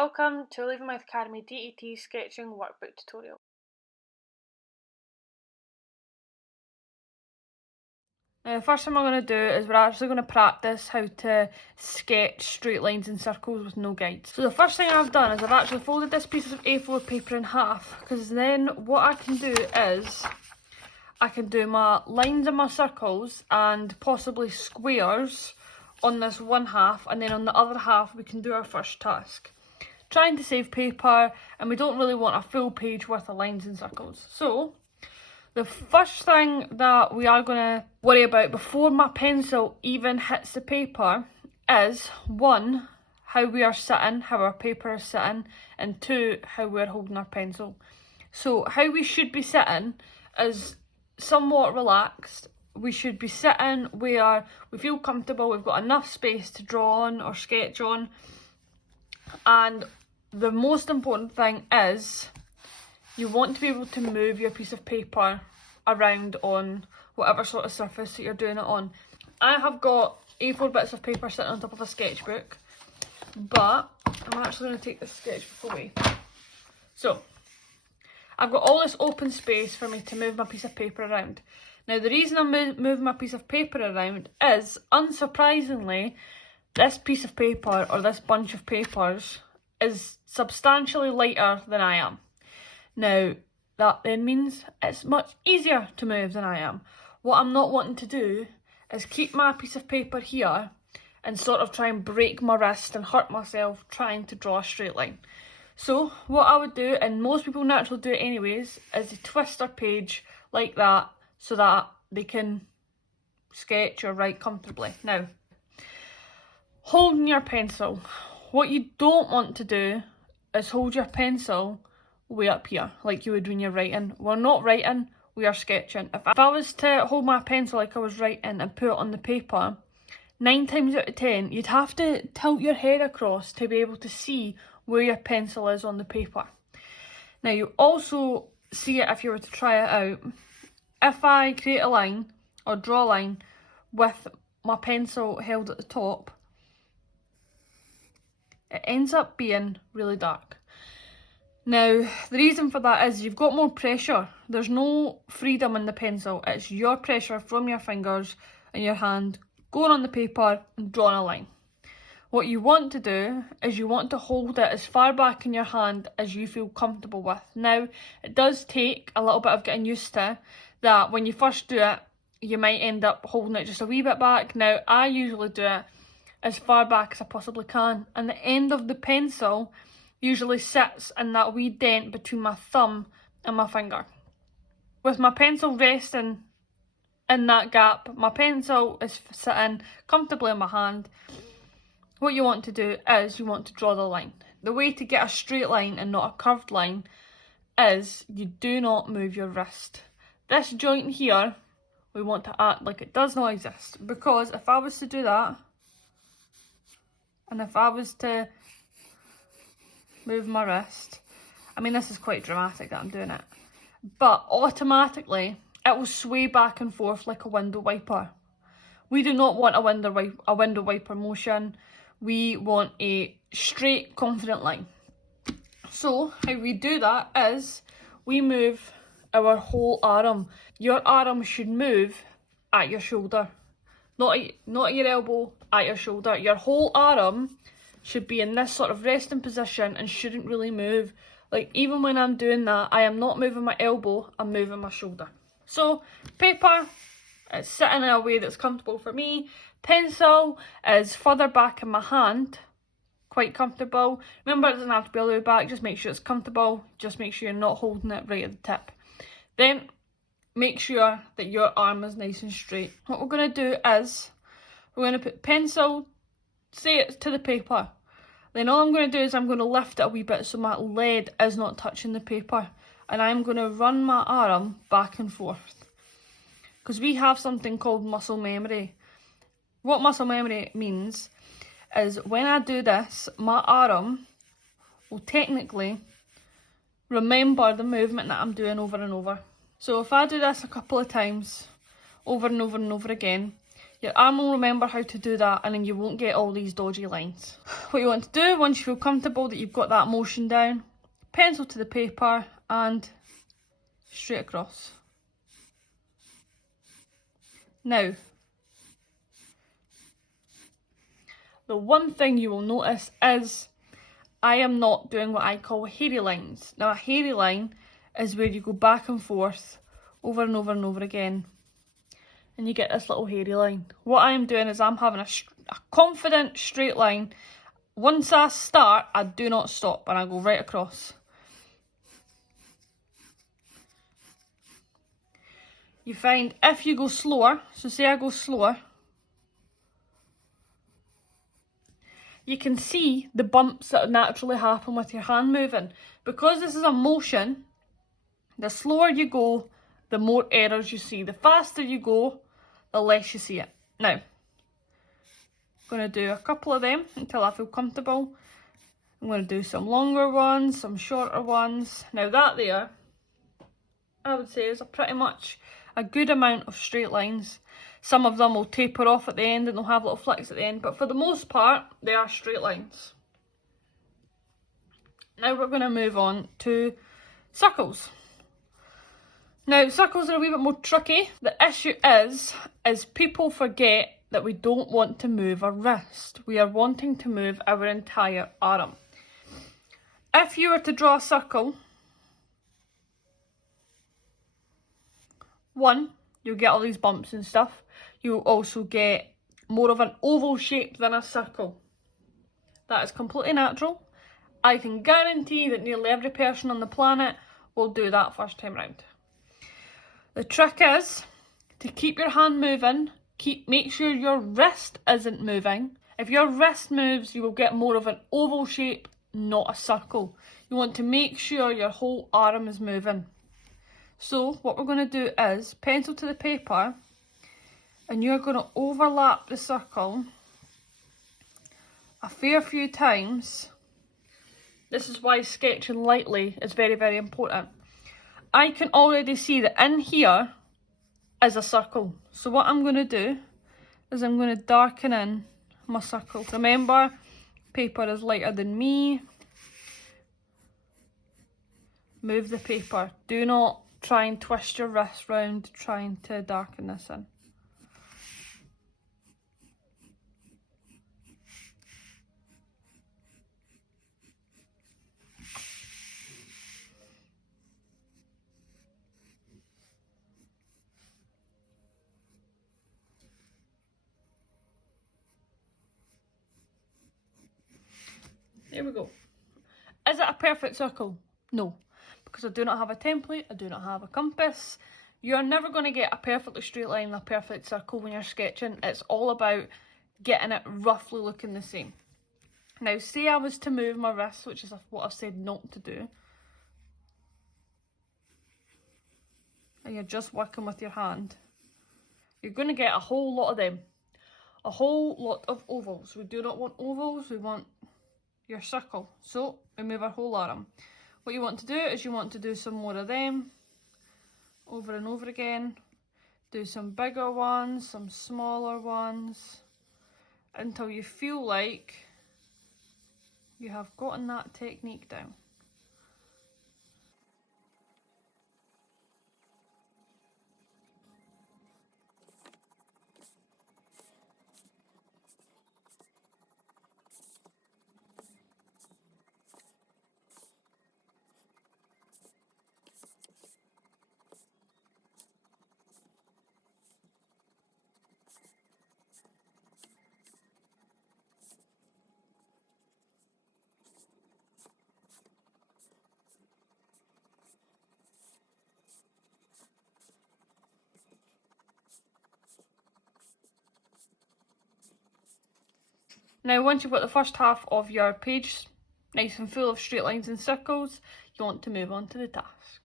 Welcome to Levenmouth Academy DET Sketching Workbook Tutorial. Now the first thing we're going to do is we're actually going to practice how to sketch straight lines and circles with no guides. So the first thing I've done is I've actually folded this piece of A4 paper in half, because then what I can do is I can do my lines and my circles and possibly squares on this one half, and then on the other half we can do our first task. Trying to save paper, and we don't really want a full page worth of lines and circles. So the first thing that we are going to worry about before my pencil even hits the paper is, one, how we are sitting, how our paper is sitting, and two, how we're holding our pencil. So how we should be sitting is somewhat relaxed. We should be sitting where we feel comfortable, we've got enough space to draw on or sketch on, and the most important thing is you want to be able to move your piece of paper around on whatever sort of surface that you're doing it on. I have got A4 bits of paper sitting on top of a sketchbook, but I'm actually going to take this sketchbook away. So I've got all this open space for me to move my piece of paper around. Now the reason I'm moving my piece of paper around is, unsurprisingly, this piece of paper, or this bunch of papers, is substantially lighter than I am. Now, that then means it's much easier to move than I am. What I'm not wanting to do is keep my piece of paper here and sort of try and break my wrist and hurt myself trying to draw a straight line. So what I would do, and most people naturally do it anyways, is to twist their page like that so that they can sketch or write comfortably. Now, holding your pencil. What you don't want to do is hold your pencil way up here, like you would when you're writing. We're not writing, we are sketching. If I was to hold my pencil like I was writing and put it on the paper, 9 times out of 10, you'd have to tilt your head across to be able to see where your pencil is on the paper. Now, you also see it if you were to try it out. If I create a line or draw a line with my pencil held at the top, it ends up being really dark. Now, the reason for that is you've got more pressure. There's no freedom in the pencil. It's your pressure from your fingers and your hand going on the paper and drawing a line. What you want to do is you want to hold it as far back in your hand as you feel comfortable with. Now, it does take a little bit of getting used to that. When you first do it, you might end up holding it just a wee bit back. Now, I usually do it as far back as I possibly can, and the end of the pencil usually sits in that wee dent between my thumb and my finger. With my pencil resting in that gap, my pencil is sitting comfortably in my hand. What you want to do is you want to draw the line. The way to get a straight line and not a curved line is you do not move your wrist. This joint here, we want to act like it does not exist, because if I was to do that, and if I was to move my wrist, I mean, this is quite dramatic that I'm doing it, but automatically it will sway back and forth like a window wiper. We do not want a window wiper motion. We want a straight, confident line. So how we do that is we move our whole arm. Your arm should move at your shoulder, not at your elbow, at your shoulder. Your whole arm should be in this sort of resting position and shouldn't really move. Like, even when I'm doing that, I am not moving my elbow, I'm moving my shoulder. So paper, it's sitting in a way that's comfortable for me. Pencil is further back in my hand, quite comfortable. Remember, it doesn't have to be all the way back, just make sure it's comfortable. Just make sure you're not holding it right at the tip. Then make sure that your arm is nice and straight. What we're going to do is we're going to put pencil, say it's to the paper. Then all I'm going to do is I'm going to lift it a wee bit so my lead is not touching the paper. And I'm going to run my arm back and forth, because we have something called muscle memory. What muscle memory means is when I do this, my arm will technically remember the movement that I'm doing over and over. So if I do this a couple of times, over and over and over again, Your arm will remember how to do that, and then you won't get all these dodgy lines. What you want to do, once you feel comfortable that you've got that motion down, pencil to the paper and straight across. Now, the one thing you will notice is I am not doing what I call hairy lines. Now, a hairy line is where you go back and forth over and over and over again, and you get this little hairy line. What I'm doing is I'm having a confident straight line. Once I start, I do not stop, and I go right across. You find if you go slower, so say I go slower, you can see the bumps that naturally happen with your hand moving. Because this is a motion, the slower you go, the more errors you see. The faster you go, the less you see it. Now, I'm going to do a couple of them until I feel comfortable. I'm going to do some longer ones, some shorter ones. Now that there, I would say, is pretty much a good amount of straight lines. Some of them will taper off at the end and they'll have little flicks at the end, but for the most part, they are straight lines. Now we're going to move on to circles. Now, circles are a wee bit more tricky. The issue is people forget that we don't want to move our wrist. We are wanting to move our entire arm. If you were to draw a circle, one, you'll get all these bumps and stuff. You'll also get more of an oval shape than a circle. That is completely natural. I can guarantee that nearly every person on the planet will do that first time round. The trick is to keep your hand moving, make sure your wrist isn't moving. If your wrist moves, you will get more of an oval shape, not a circle. You want to make sure your whole arm is moving. So what we're going to do is pencil to the paper, and you're going to overlap the circle a fair few times. This is why sketching lightly is very, very important. I can already see that in here is a circle. So what I'm going to do is I'm going to darken in my circle. Remember, paper is lighter than me. Move the paper. Do not try and twist your wrist round trying to darken this in. There we go. Is it a perfect circle? No, because I do not have a template, I do not have a compass. You're never going to get a perfectly straight line and a perfect circle when you're sketching. It's all about getting it roughly looking the same. Now, say I was to move my wrist, which is what I've said not to do, and you're just working with your hand, you're going to get a whole lot of them. A whole lot of ovals. We do not want ovals, we want your circle. So we move our whole arm. What you want to do is you want to do some more of them over and over again. Do some bigger ones, some smaller ones, until you feel like you have gotten that technique down. Now, once you've got the first half of your page nice and full of straight lines and circles, you want to move on to the task.